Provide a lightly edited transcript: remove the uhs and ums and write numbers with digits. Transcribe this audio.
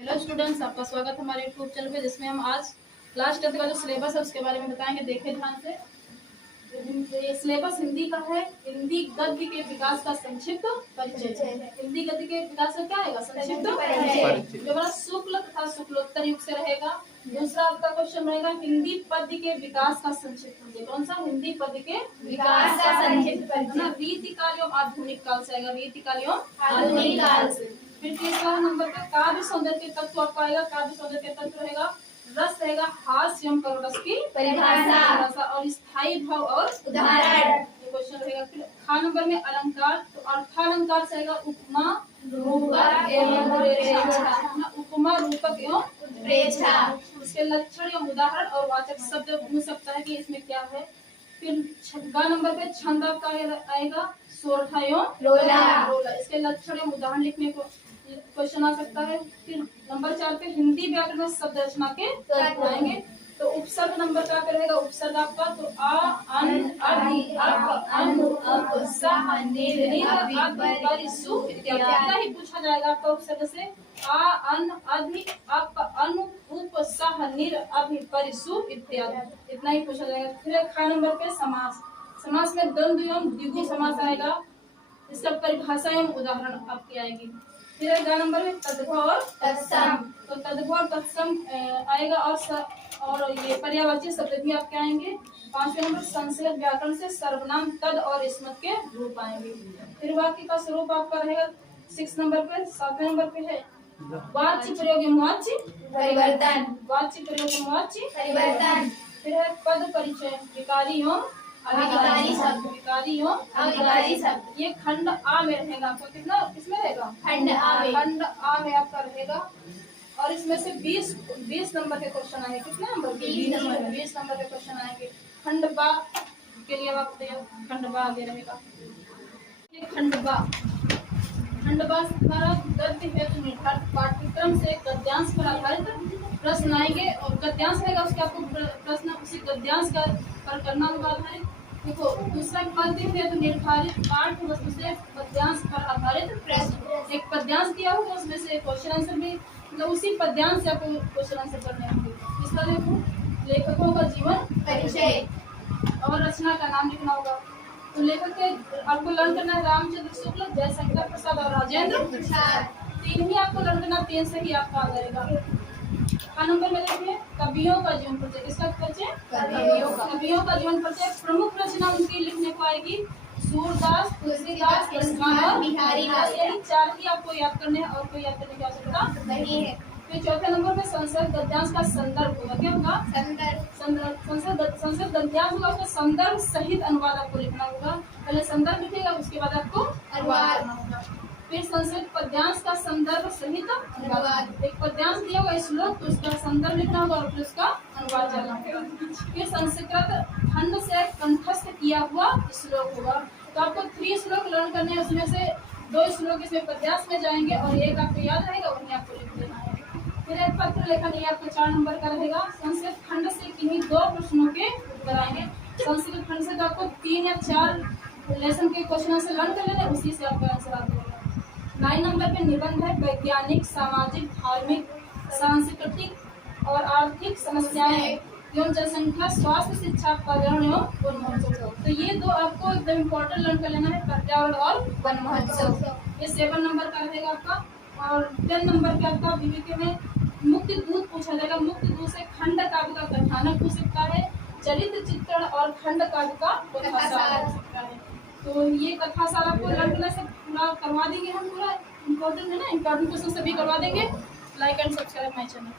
Hello students, आपका स्वागत है हमारे यूट्यूब चैनल पे, जिसमें हम आज क्लास 10 का जो सिलेबस है उसके बारे में बताएंगे। देखें ध्यान से। ये सिलेबस हिंदी का है। हिंदी गद्य के विकास का संक्षिप्त परिचय। हिंदी गद्य के विकास का क्या आएगा? संक्षिप्त परिचय। जो हमारा शुक्ल तथा शुक्लोत्तर युग से रहेगा। दूसरा आपका क्वेश्चन रहेगा हिंदी पद्य के विकास का संक्षिप्त परिचय। कौन सा? हिंदी पद्य के विकास का संक्षिप्त परिचय। रीतिकाल एवं आधुनिक काल से आएगा। रीतिकाल एवं आधुनिक काल से। फिर तीसरा नंबर पे काव्य सौंदर्य के तत्व आपको आएगा। काव्य सौंदर्य के तत्व रहेगा रस रहेगा, हास्य एवं करुरस की परिभाषा और स्थायी भाव और उदाहरण क्वेश्चन रहेगा। फिर खा नंबर में अलंकार, तो अर्थालंकार से आएगा उपमा रूपक एवं उत्प्रेक्षा। उपमा रूपक एवं उत्प्रेक्षा, उसके लक्षण एवं उदाहरण और वाचक शब्द पूछ सकता है कि इसमें क्या है। फिर ग नंबर पे छंद आपका आएगा सोरठा एवं रोला। इसके लक्षण एवं उदाहरण लिखने को क्वेश्चन आ सकता है। फिर नंबर 4 पे हिंदी व्याकरण में शब्द रचना के तत्व आएंगे। तो उपसर्ग नंबर क्या रहेगा? उपसर्ग आपका तो आ अन अभि अप अनु अप सह निर अभि पर सु इत्यादि ही पूछा जाएगा आपका उपसर्ग से। आ अन अभि अप अनु उप सह निर अभि पर सु इत्यादि इतना ही पूछा जाएगा। फिर ख नंबर पे समास। समास में द्वंद्व एवं द्विगु समास आएगा। इसका परिभाषा एवं उदाहरण आपकी आएगी। फिर ग नंबर में तद्भव और तत्सम, तो तद्भव और तत्सम आएगा और ये पर्यायवाची शब्द भी आपके आएंगे। 5वें नंबर संस्कृत व्याकरण से सर्वनाम तद और स्मृत के रूप आएंगे। फिर वाक्य का स्वरूप आपका रहेगा 6 नंबर पे। 7वें नंबर पे है वाच्य प्रयोग एवं वाच्य परिवर्तन। वाच्य प्रयोग एवं वाच्य परिवर्तन। फिर है पद परिचय, विकारी एवं अविकारी शब्द। विकारी एवं अविकारी शब्द ये खंड आ में रहेगा। आपका कितना किसमें रहेगा? खंड आ में। खंड आ में आपका रहेगा और इसमें से 20 नंबर के क्वेश्चन आएंगे। कितने नंबर? 20 नंबर के क्वेश्चन आएंगे। खंड बा के लिए आप खंड बा आगे रहेगा। ये खंड बा हमारा गद्य हेतु निर्धारित पाठ्यक्रम से गद्यांश पर आधारित प्रश्न आएंगे और गद्यांश रहेगा उसके आपको प्रश्न उसी गद्यांश का पर करना होगा आधारित। देखो दूसरा पद्य हेतु निर्धारित पाठ्य वस्तु से पद्यांश पर आधारित प्रश्न। एक पद्यांश दिया होगा उसमें से क्वेश्चन आंसर भी मतलब उसी पद्यांश से आपको क्वेश्चन आंसर करने होंगे। इसका देखो लेखकों का जीवन परिचय और रचना का नाम लिखना होगा। तो लेखक के आपको लर्न करना है रामचंद्र शुक्ल, जयशंकर प्रसाद और राजेंद्र प्रसाद। तीन ही आपको लर्न करना, 3 से ही आपका आ जाएगा। हाँ नंबर में देखिए कवियों का जीवन परिचय। किसका परिचय? कवियों का जीवन परिचय। प्रमुख रचना उनकी लिखने को आएगी सूरदास, तुलसीदास, प्रस्थान और बिहारी दास। यही 4 ही आपको याद करने हैं और कोई याद करने की आवश्यकता नहीं है। फिर चौथे नंबर पे संस्कृत गद्यांश का संदर्भ होगा। क्या होगा? संस्कृत गद्यांश होगा, उसका संदर्भ सहित अनुवाद आपको लिखना होगा। पहले संदर्भ लिखिएगा उसके बाद आपको अनुवाद करना होगा। फिर संस्कृत पद्यांश का संदर्भ सहित अनुवाद। एक पद्यांश दिया होगा श्लोक तो उसका संदर्भ लिखना होगा और फिर उसका अनुवाद करना होगा। फिर संस्कृत खंड से कंठस्थ किया हुआ श्लोक होगा। तो आपको 3 श्लोक लर्न करने हैं, उसमें से 2 श्लोक इसमें पद्यांश में जाएंगे और एक आपको याद रहेगा वही आपको लिख देना है। फिर एक पत्र लेखन ये आपका 4 नंबर का रहेगा। संस्कृत खंड से किन्हीं 2 प्रश्नों के उत्तर आएंगे। संस्कृत खंड से तो आपको 3 या 4 लेसन के क्वेश्चन से लर्न कर लेना, उसी से आपका आंसर आ जाएगा। 9 नंबर पे निबंध है वैज्ञानिक, सामाजिक, धार्मिक, सांस्कृतिक और आर्थिक समस्याएं एवं जनसंख्या, स्वास्थ्य, शिक्षा, पर्यावरण एवं वन महोत्सव। तो ये 2 आपको एकदम इम्पोर्टेंट लर्न कर लेना है, पर्यावरण और वन महोत्सव। ये 7 नंबर का रहेगा आपका। और 10 नंबर पे आपका विवेक में मुक्त दूत पूछा जाएगा। मुक्त दूत से खंड काव्य का कथानक पूछ सकता है, चरित्र चित्रण और खंड काव्य का कथासार हो सकता है। तो ये कथासार आपको लर्न करने से पूरा करवा देंगे हम। पूरा इम्पोर्टेंट है ना, इम्पोर्टेंट क्वेश्चन सभी करवा देंगे। Like and subscribe my channel.